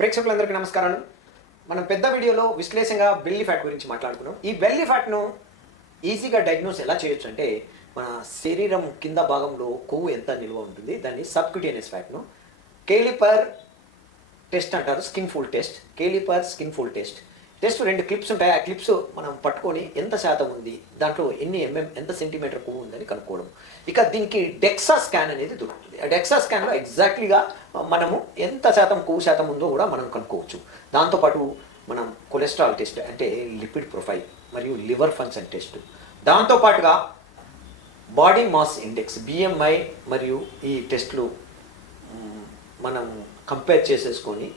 ప్రేక్షకులందరికీ నమస్కారాలు. మనం పెద్ద వీడియోలో విశ్లేషంగా బెల్లి ఫ్యాట్ గురించి మాట్లాడుకున్నాం. ఈ బెల్లి ఫ్యాట్ను ఈజీగా డయాగ్నోస్ ఎలా చేయొచ్చు అంటే మన శరీరం కింద భాగంలో కొవ్వు ఎంత నిల్వ ఉంటుంది దాన్ని సబ్క్యూటేనియస్ ఫ్యాట్ను కేలిపర్ టెస్ట్ అంటారు skin fold test caliper skin fold test just రెండు క్లిప్స్ ఉంటాయి. ఆ క్లిప్స్ మనం పట్టుకొని ఎంత శాతం ఉంది? దాంట్లో ఎన్ని ఎంఎం ఎంత సెంటీమీటర్ కొవ్వు ఉందని కనుక్కోవడం. ఇక దీనికి డెక్సా స్కాన్ అనేది దొరుకుతుంది. ఆ డెక్సా స్కాన్లో ఎగ్జాక్ట్లీగా మనము ఎంత శాతం కొవ్వు శాతం ఉందో కూడా మనం కనుక్కోవచ్చు. దాంతోపాటు మనం కొలెస్ట్రాల్ టెస్ట్ అంటే లిపిడ్ ప్రొఫైల్ మరియు లివర్ ఫంక్షన్ టెస్ట్ దాంతోపాటుగా బాడీ మాస్ ఇండెక్స్ బిఎంఐ మరియు ఈ టెస్ట్లు మనం కంపేర్ చేసేసుకొని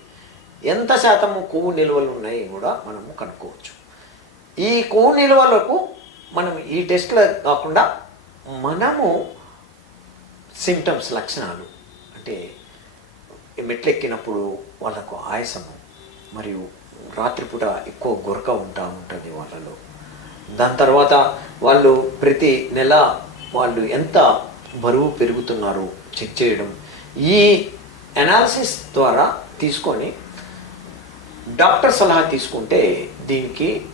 ఎంత శాతము కొవ్వు నిల్వలు ఉన్నాయి కూడా మనము కనుక్కోవచ్చు. ఈ కొవ్వు నిల్వలకు మనం ఈ టెస్ట్లో కాకుండా మనము సిమ్టమ్స్ లక్షణాలు అంటే మెట్లెక్కినప్పుడు వాళ్ళకు ఆయాసము మరియు రాత్రిపూట ఎక్కువ గొరక ఉంటా ఉంటుంది వాళ్ళలో. దాని తర్వాత వాళ్ళు ప్రతి నెల వాళ్ళు ఎంత బరువు పెరుగుతున్నారో చెక్ చేయడం. ఈ అనాలిసిస్ ద్వారా తీసుకొని డాక్టర్ సలహా తీసుకుంటే దీనికి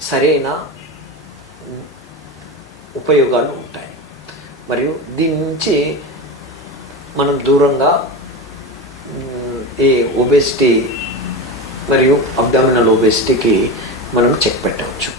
సరైన ఉపయోగాలు ఉంటాయి. మరియు దీని నుంచి మనం దూరంగా ఈ ఒబెసిటీ మరియు అబ్డామినల్ ఒబెసిటీకి మనం చెక్ పెట్టవచ్చు.